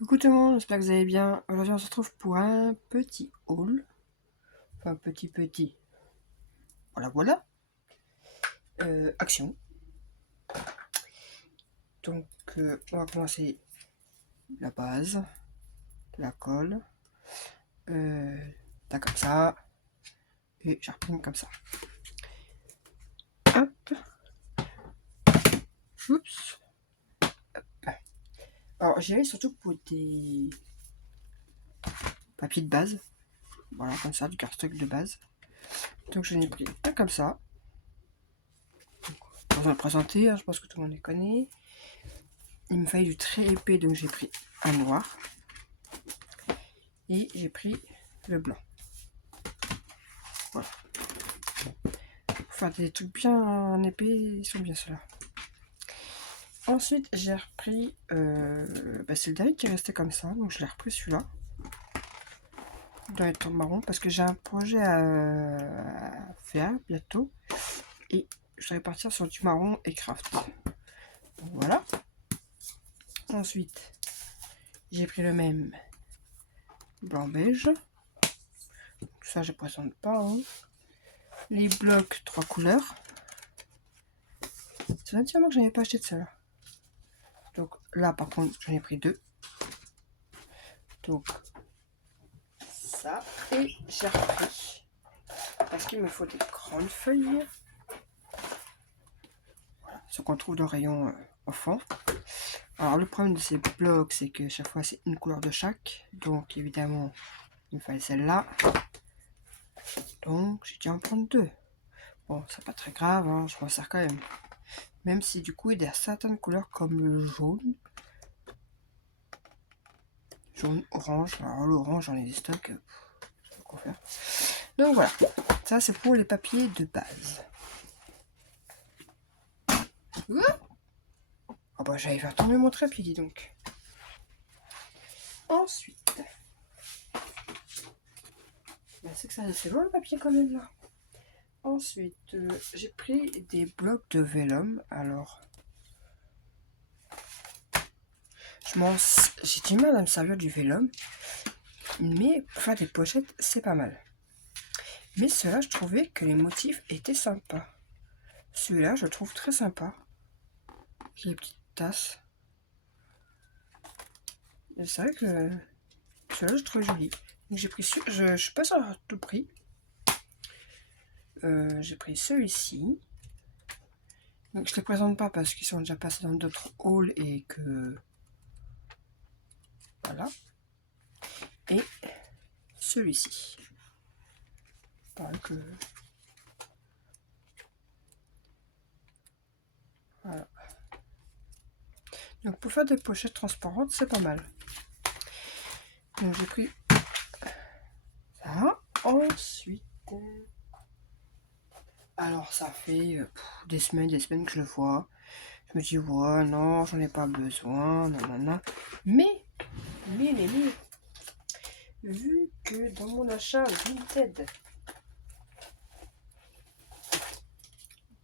Coucou tout le monde, j'espère que vous allez bien. Aujourd'hui on se retrouve pour un petit haul. Enfin petit. Voilà. Action. Donc on va commencer la base, la colle. T'as comme ça. Et j'imprime comme ça. Hop. Oups. Alors j'ai surtout pour des papiers de base. Voilà, comme ça, du cardstock de base. Donc j'en ai pris un comme ça. On va le présenter, hein, je pense que tout le monde les connaît. Il me fallait du très épais, donc j'ai pris un noir. Et j'ai pris le blanc. Voilà. Pour faire des trucs bien épais, ils sont bien ceux-là. Ensuite, j'ai repris. C'est le dernier qui est resté comme ça, donc je l'ai repris celui-là. Dans les tons marron, parce que j'ai un projet à faire bientôt. Et je vais partir sur du marron et craft. Donc, voilà. Ensuite, j'ai pris le même blanc-beige. Tout ça, je ne présente pas. Hein. Les blocs 3 couleurs. C'est entièrement que je n'avais pas acheté de cela. Donc là, par contre, j'en ai pris 2. Donc ça, et j'ai repris parce qu'il me faut des grandes feuilles. Voilà, ce qu'on trouve dans le rayon enfant. Alors le problème de ces blocs, c'est que chaque fois c'est une couleur de chaque. Donc évidemment, il me fallait celle-là. Donc j'ai dû en prendre 2. Bon, c'est pas très grave, hein, je m'en sers quand même. Même si du coup il y a certaines couleurs comme le jaune. Jaune, orange. Alors l'orange, j'en ai des stocks. Quoi faire. Donc voilà, ça c'est pour les papiers de base. Oh bah j'allais faire tomber mon trépied, dis donc. Ensuite, c'est que ça c'est loin le papier quand même là. Ensuite, j'ai pris des blocs de vélum. Alors, j'ai du mal à me servir du vélum, mais pour faire des pochettes, c'est pas mal. Mais ceux-là, je trouvais que les motifs étaient sympas. Celui-là, je trouve très sympa. J'ai les petites tasses. C'est vrai que celui-là, je trouve joli. Donc j'ai pris je suis pas sûr à tout prix. J'ai pris celui-ci. Donc je ne les présente pas parce qu'ils sont déjà passés dans d'autres hauls et que... Voilà. Et celui-ci. Pareil que... Voilà. Donc pour faire des pochettes transparentes, c'est pas mal. Donc j'ai pris ça. Ensuite... Alors ça fait des semaines que je le vois. Je me dis, ouais, non, j'en ai pas besoin, nanana. Mais, vu que dans mon achat Vinted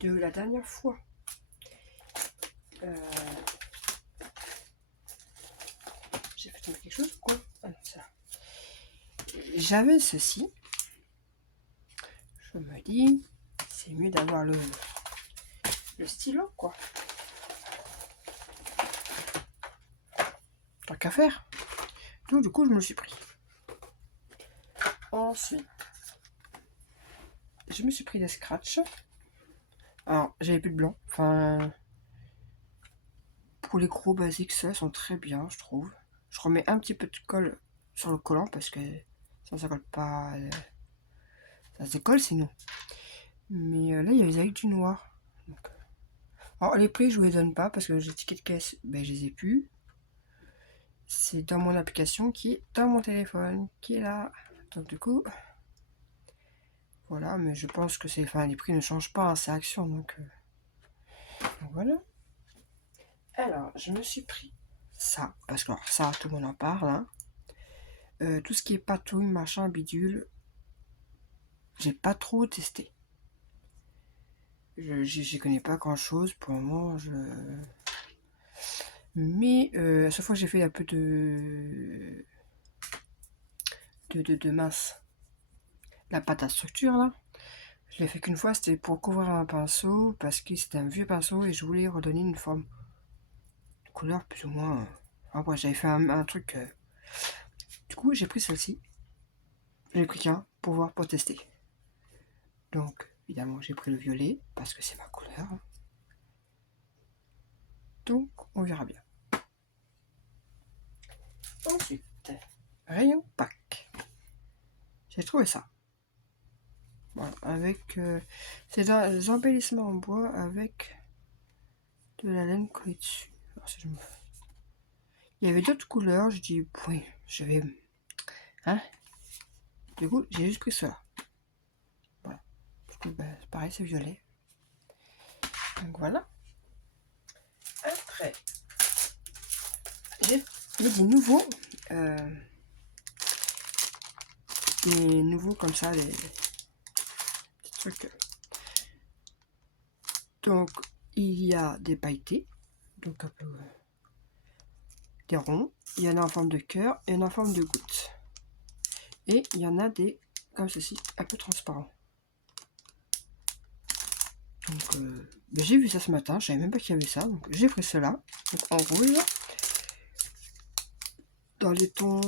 de la dernière fois, j'ai fait tomber quelque chose ou quoi? Ah non, ça. J'avais ceci. Je me dis, c'est mieux d'avoir le stylo, quoi. Tant qu'à faire. Donc du coup, je me le suis pris. Ensuite, je me suis pris des scratchs. Alors, j'avais plus de blanc. Enfin, pour les gros basiques, ça sont très bien, je trouve. Je remets un petit peu de colle sur le collant parce que ça colle pas. Ça se décolle sinon. Mais là, il y a avec du noir. Donc, alors, les prix, je vous les donne pas parce que les tickets de caisse, je les ai plus. C'est dans mon application qui est dans mon téléphone, qui est là. Donc, du coup, voilà. Mais je pense que les prix ne changent pas, hein, c'est Action. Donc voilà. Alors, je me suis pris ça. Parce que alors, ça, tout le monde en parle. Hein. Tout ce qui est patouille, machin, bidule, j'ai pas trop testé. J'y connais pas grand chose. Pour le moment, Mais à chaque fois que j'ai fait un peu de masse, la pâte à structure là, je l'ai fait qu'une fois, c'était pour couvrir un pinceau, parce que c'était un vieux pinceau et je voulais redonner une forme, une couleur plus ou moins. Enfin bref, j'avais fait un truc. Du coup, j'ai pris celle-ci. J'ai pris qu'un pour voir, pour tester. Donc, évidemment, j'ai pris le violet, parce que c'est ma couleur. Donc, on verra bien. Ensuite, rayon pack. J'ai trouvé ça. Voilà, avec. C'est des embellissements en bois avec de la laine collée dessus. Alors, si je me... Il y avait d'autres couleurs, je dis, oui, je vais. Hein? Du coup, j'ai juste pris cela. Voilà. Parce que, ben, c'est pareil, c'est violet. Donc voilà. Après, j'ai des nouveaux. Des nouveaux comme ça, des petits trucs. Donc, il y a des pailletés. Donc, un peu. Des ronds. Il y en a en forme de cœur et il y en a en forme de goutte. Et il y en a des comme ceci, un peu transparents. Donc, j'ai vu ça ce matin, je savais même pas qu'il y avait ça, donc j'ai pris cela. Donc en rouge, dans les tons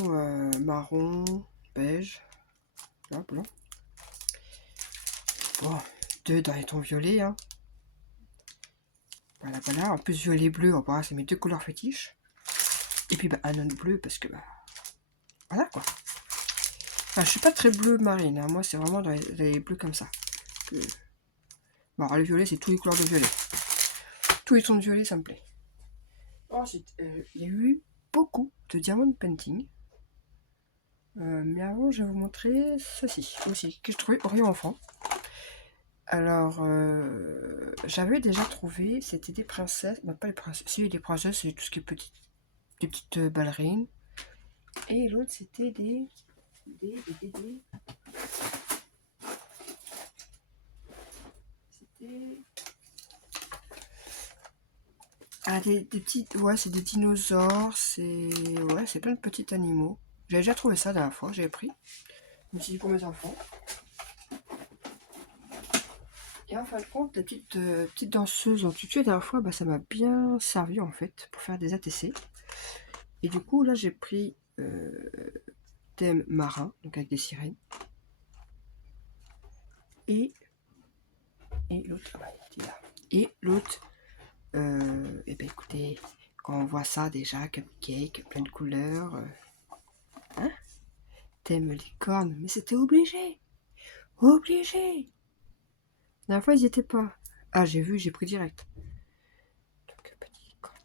marron, beige, là, blanc. Bon, deux dans les tons violets. Hein. Voilà, voilà. En plus, violet bleu, voilà, c'est mes deux couleurs fétiches. Et puis bah, un autre bleu parce que bah. Voilà quoi. Enfin, je suis pas très bleu marine, hein. Moi c'est vraiment dans les bleus comme ça. Que... Bon, alors, le violet, c'est tous les couleurs de violet. Tous les tons de violet, ça me plaît. Ensuite, il y a eu beaucoup de diamond painting. Mais avant, je vais vous montrer ceci aussi, que je trouvais au rayon enfant. Alors, j'avais déjà trouvé, c'était des princesses, non pas les princesses, si des princesses, c'est tout ce qui est petit, des petites ballerines. Et l'autre, c'était c'était... Ah, des petites, ouais, c'est des dinosaures, ouais, c'est plein de petits animaux. J'avais déjà trouvé ça la dernière fois, j'avais pris. Je me suis dit pour mes enfants. Et en fin de compte, la petite danseuse en tutu la dernière fois, bah, ça m'a bien servi en fait pour faire des ATC. Et du coup, là, j'ai pris thème marin, donc avec des sirènes. Et l'autre, ah bah, il est là. Et l'autre, et ben écoutez, quand on voit ça déjà, cupcake, plein de couleurs, hein, thème licorne, mais c'était obligé, obligé. La dernière fois, ils n'y étaient pas. Ah, j'ai vu, j'ai pris direct. Donc, petit licorne.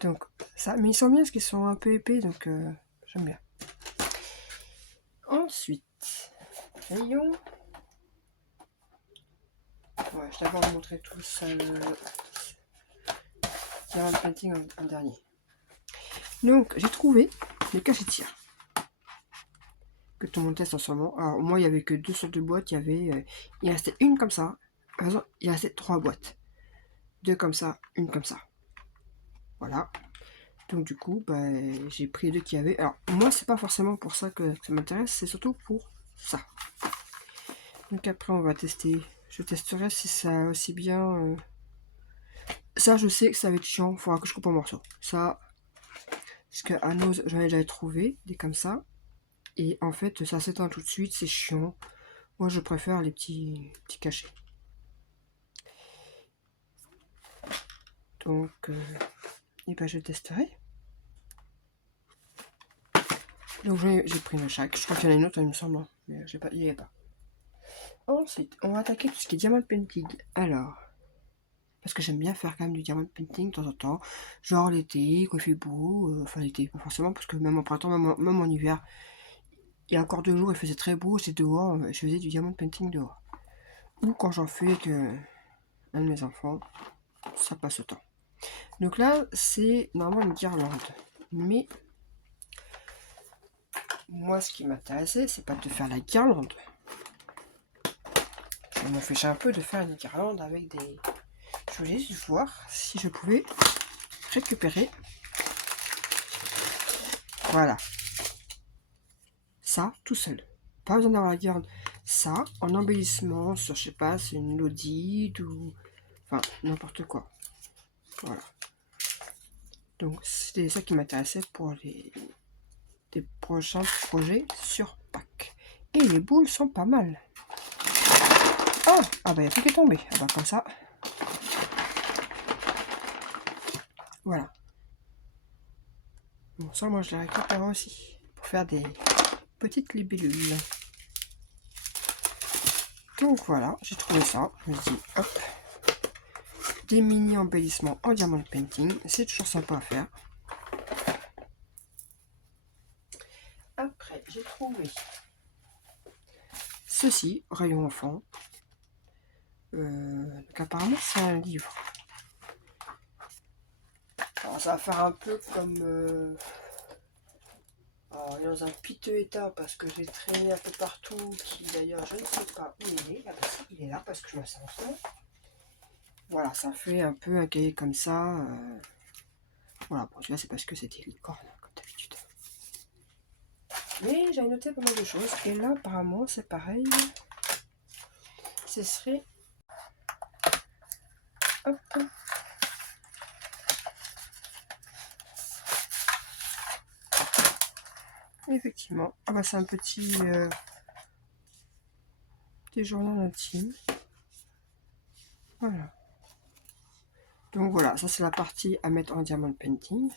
Donc, ça, mais ils sont bien parce qu'ils sont un peu épais, donc j'aime bien. Ensuite, rayon. Ouais, je t'avais montré tout ça, diamond painting en dernier. Donc, j'ai trouvé les cachetières que tout le monde teste en ce moment. Alors, moi, il n'y avait que deux sortes de boîtes. Il restait une comme ça. Par exemple, il restait trois boîtes. Deux comme ça, une comme ça. Voilà. Donc, du coup, bah, j'ai pris les deux qu'il y avait. Alors, moi, c'est pas forcément pour ça que ça m'intéresse. C'est surtout pour ça. Donc, après, on va tester. Je testerai si ça a aussi bien... Ça, je sais que ça va être chiant. Il faudra que je coupe en morceaux. Ça, parce qu'à Nose, j'en ai déjà trouvé des comme ça. Et en fait, ça s'éteint tout de suite. C'est chiant. Moi, je préfère les petits cachets. Donc, et ben, je testerai. Donc, j'ai pris un chaque. Je crois qu'il y en a une autre, il me semble. Mais il n'y avait pas. Ensuite, on va attaquer tout ce qui est diamond painting. Alors, parce que j'aime bien faire quand même du diamond painting de temps en temps. Genre l'été, quand il fait beau. Enfin, l'été, pas forcément, parce que même en printemps, même en hiver, il y a encore 2 jours, il faisait très beau. J'étais dehors, je faisais du diamond painting dehors. Ou quand j'en fais avec un de mes enfants, ça passe le temps. Donc là, c'est normalement une guirlande. Mais moi, ce qui m'intéressait, c'est pas de faire la guirlande. Je m'en fichais un peu de faire une guirlande avec des... Je voulais juste voir si je pouvais récupérer, voilà, ça tout seul. Pas besoin d'avoir la guirlande. Ça, en embellissement, sur, je sais pas, c'est une Lodide ou... Enfin, n'importe quoi. Voilà. Donc, c'était ça qui m'intéressait pour les prochains projets sur Pâques. Et les boules sont pas mal. Oh, ah bah, il y a tout qui est tombé. Ah bah, comme ça. Voilà. Bon, ça, moi, je les récupère aussi. Pour faire des petites libellules. Donc, voilà. J'ai trouvé ça. Je me dis, hop. Des mini embellissements en diamond painting. C'est toujours sympa à faire. Après, j'ai trouvé ceci, rayon enfant. Donc apparemment, c'est un livre. Alors, ça va faire un peu comme... alors, dans un piteux état, parce que j'ai traîné un peu partout, qui d'ailleurs, je ne sais pas où il est. Ah bah si, il est là, parce que je me sens seul. Voilà, ça fait un peu un cahier comme ça. Voilà, bon, celui-là, c'est parce que c'était licorne, comme d'habitude. Mais j'avais noté pas mal de choses. Et là, apparemment, c'est pareil. Ce serait... Hop. Effectivement. Ah bah, c'est un petit journal intime. Voilà. Donc voilà, ça c'est la partie à mettre en diamond painting.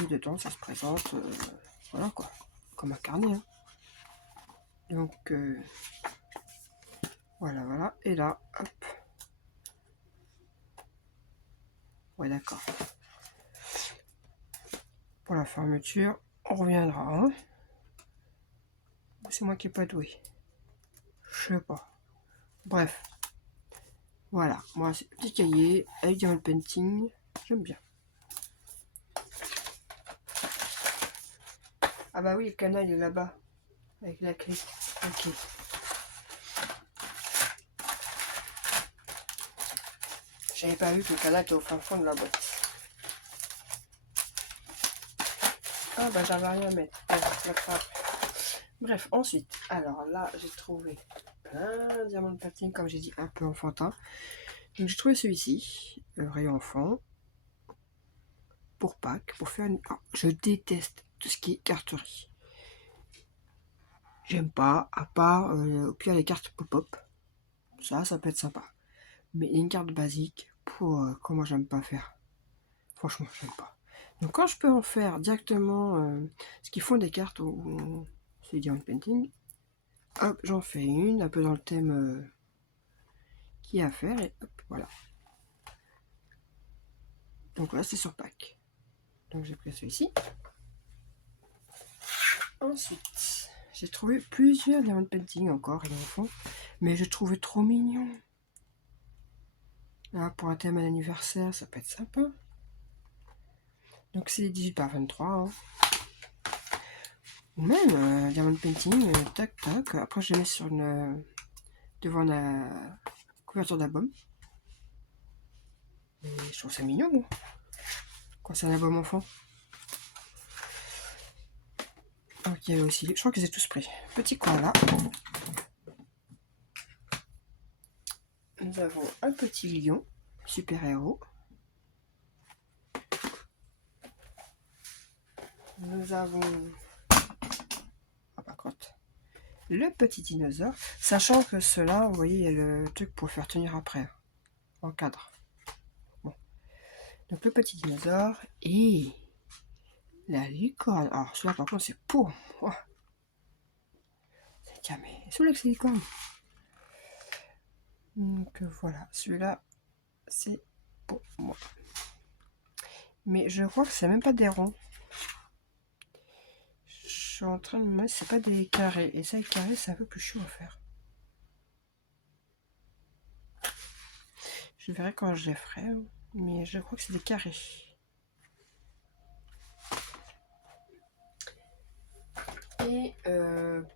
Et dedans, ça se présente, voilà quoi, comme un carnet. Hein. Donc voilà, voilà. Et là, hop. Ouais, d'accord. Pour la fermeture, on reviendra. Hein. C'est moi qui n'ai pas doué. Je sais pas. Bref. Voilà, moi c'est petit cahier avec diamond painting. J'aime bien. Ah bah oui, le canal il est là-bas. Avec la clé. Ok. J'avais pas vu que le canal était au fin fond de la boîte. Ah bah j'avais rien à mettre. Bref, ensuite, alors là j'ai trouvé plein de diamants de platine, comme j'ai dit, un peu enfantin. Donc j'ai trouvé celui-ci, rayon enfant, pour Pâques, pour faire une... Oh, je déteste tout ce qui est carterie. J'aime pas, à part au pire les cartes pop-up. Ça peut être sympa. Mais une carte basique, pour comment j'aime pas faire. Franchement, j'aime pas. Donc quand je peux en faire directement ce qu'ils font des cartes ou c'est diamond painting, hop, j'en fais une, un peu dans le thème qui est à faire, et hop, voilà. Donc là, c'est sur Pâques. Donc j'ai pris celui-ci. Ensuite, j'ai trouvé plusieurs diamond painting encore, il en fond, mais je trouvais trop mignon. Là, pour un thème à l'anniversaire, ça peut être sympa. Donc c'est 18 par 23. Hein. Ou même diamond painting, tac tac. Après, je les mets sur une devant la couverture d'album. Et je trouve ça mignon. Bon. Quand c'est un album enfant. Donc il y avait aussi, je crois qu'ils étaient tous pris. Petit coin là. Nous avons un petit lion, super-héros. Nous avons le petit dinosaure, sachant que cela, vous voyez, il y a le truc pour faire tenir après, en cadre. Bon. Donc le petit dinosaure et la licorne. Alors celui-là par contre c'est pour moi. Tiens mais c'est où la licorne. Donc voilà, celui-là c'est pour moi. Mais je crois que c'est même pas des ronds. Je suis en train de me demander si c'est pas des carrés. Et ça, les carrés, c'est un peu plus chaud à faire. Je verrai quand je les ferai. Mais je crois que c'est des carrés. Et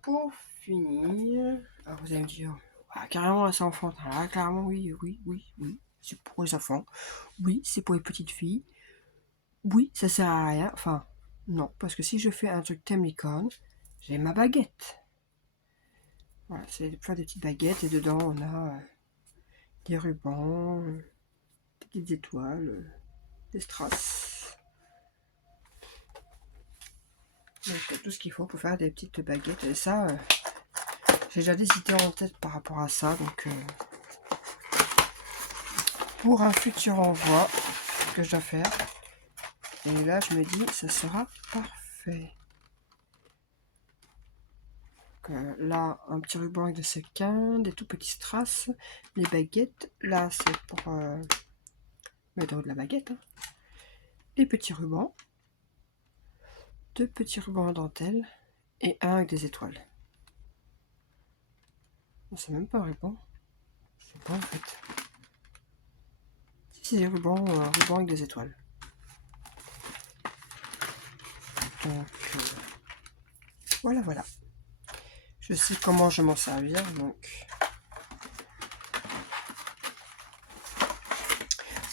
pour finir, alors vous allez me dire, ah, carrément c'est enfantin. Ah, clairement, oui, oui, oui, oui. c'est pour les enfants. Oui, c'est pour les petites filles. Oui, ça sert à rien. Enfin, non, parce que si je fais un truc thème licorne, j'ai ma baguette. Voilà, c'est plein de petites baguettes et dedans on a des rubans, des petites étoiles, des strass. Donc tout ce qu'il faut pour faire des petites baguettes. Et ça, j'ai déjà des idées en tête par rapport à ça. Donc pour un futur envoi que je dois faire. Et là je me dis ça sera parfait. Donc, là un petit ruban avec des sequins, des tout petits strass, les baguettes. Là c'est pour mettre de la baguette. Hein. Les petits rubans. 2 petits rubans en dentelle et un avec des étoiles. C'est même pas un ruban. C'est pas en fait. C'est des rubans, ruban avec des étoiles. Donc voilà, voilà. Je sais comment je m'en servir, donc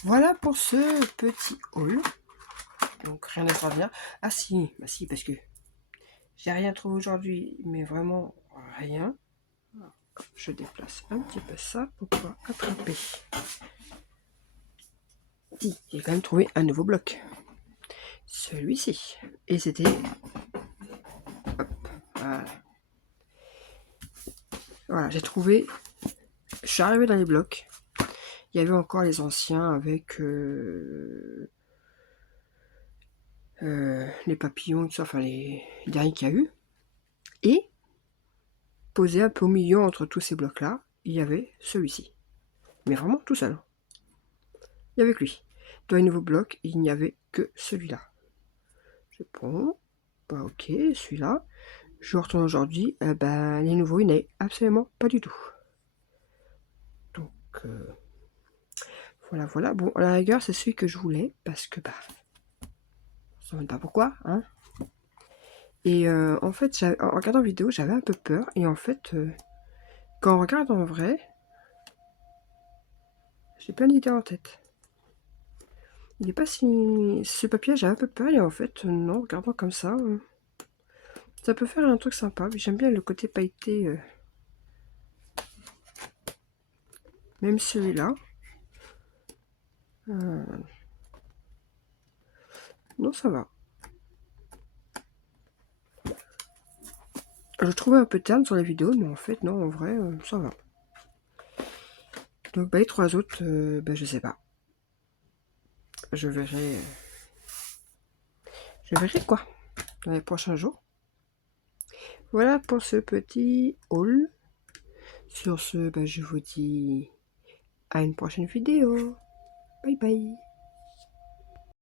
voilà pour ce petit haul. Donc rien d'extraordinaire. Ah si, bah si, parce que j'ai rien trouvé aujourd'hui, mais vraiment rien. Je déplace un petit peu ça pour pouvoir attraper. Si, j'ai quand même trouvé un nouveau bloc. Celui-ci. Et c'était... Hop, voilà. Voilà, j'ai trouvé... Je suis arrivé dans les blocs. Il y avait encore les anciens avec les papillons, tout ça, enfin les derniers qu'il y a eu. Et posé un peu au milieu entre tous ces blocs-là, il y avait celui-ci. Mais vraiment tout seul. Il y avait que lui. Dans les nouveaux blocs, il n'y avait que celui-là. Je prends. Bah ok, celui-là. Je retourne aujourd'hui. Ben, les nouveaux, il n'y en avait absolument pas du tout. Donc, voilà, voilà. Bon, à la rigueur, c'est celui que je voulais. Parce que, bah, je ne sais pas pourquoi, hein. Et en fait, en regardant la vidéo, j'avais un peu peur. Et en fait, quand on regarde en vrai, j'ai plein d'idées en tête. Il n'est pas si... Ce papier, j'ai un peu peur. Et en fait, non, en regardant comme ça, ça peut faire un truc sympa. J'aime bien le côté pailleté. Même celui-là. Non, ça va. Je trouvais un peu terne sur la vidéo, mais en fait, non, en vrai, ça va. Donc, bah, les 3 autres, bah, je sais pas. Je verrai quoi dans les prochains jours. Voilà pour ce petit haul. Sur ce, bah, je vous dis à une prochaine vidéo. Bye bye.